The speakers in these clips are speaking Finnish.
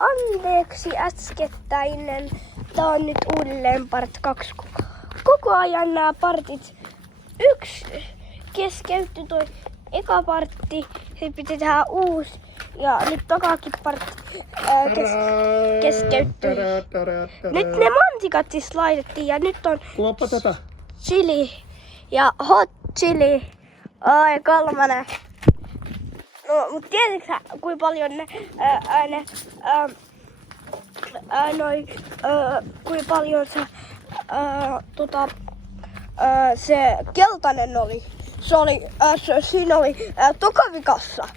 Anteeksi äskettäinen. Tää on nyt uudelleen part 2. Koko ajan nämä partit. Yksi keskeytyi toi eka partti. Se piti tehdä uusi. Ja nyt tokakin partti keskeytyi. Nyt ne mansikat siis laitettiin ja nyt on Kuvaappa tätä. chili ja hot chili. Ai kolmannen. No, mut tiedätkö kuinka paljon kuinka paljon se keltainen oli. Se oli, siinä oli tokavikassa.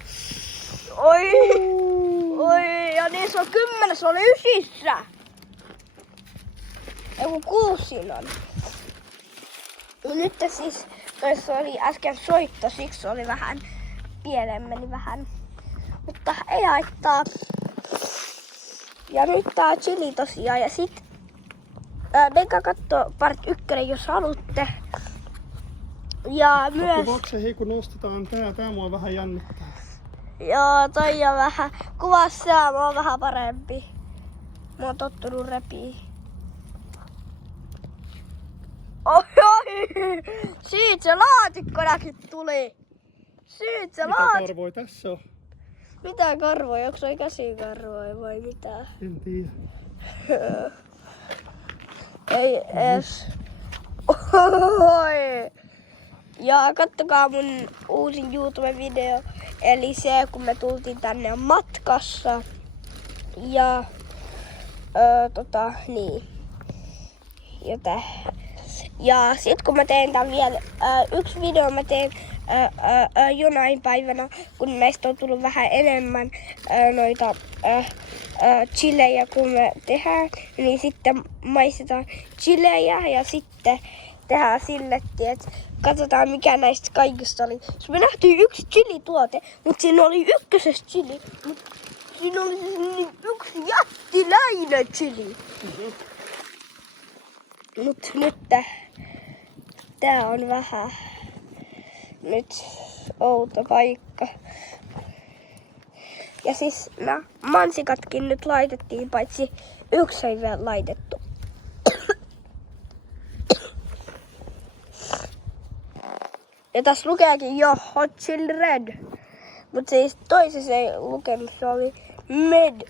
Oi, ja niissä on 10, se oli 9. Joku 6 siinä on. Nyt siis, toissa oli äsken soitto, siksi oli vähän pieleen meni vähän. Mutta ei haittaa. Ja nyt tää chili tosiaan. Ja sit menkää kattoo part 1, jos haluatte. Ja myös... Kuvaakse hei kun nostetaan tää mua vähän jännittää. Joo, toi on vähän. Kuvassa mä oon vähän parempi. Mä oon tottunut repii. Oi! Siitä se laatikkonakin tuli. Siitä se Mitä karvoja tässä on? Mitä karvoja? Onko toi käsikarvoja vai mitä? En tiedä. Ei edes. Oi! Ja kattokaa mun uusin YouTube-video. Eli se, kun me tultiin tänne matkassa. Ja niin. Ja sit kun mä teen tän vielä yksi video, mä teen jonain päivänä, kun meistä on tullut vähän enemmän noita chilejä, kun me tehdään, niin sitten maistetaan chilejä ja sitten tehdään sille, että katsotaan mikä näistä kaikista oli. Me nähtiin yksi chili-tuote, mutta siinä oli ykkösessä chili, mutta siinä oli siis yksi jättiläinen chili. Mut nyt tää on vähän nyt outo paikka. Ja siis mansikatkin nyt laitettiin, paitsi yksi ei vielä laitettu. Ja tässä lukeekin jo Hot Chili Red. Mut siis toisessa ei lukenut, se oli Med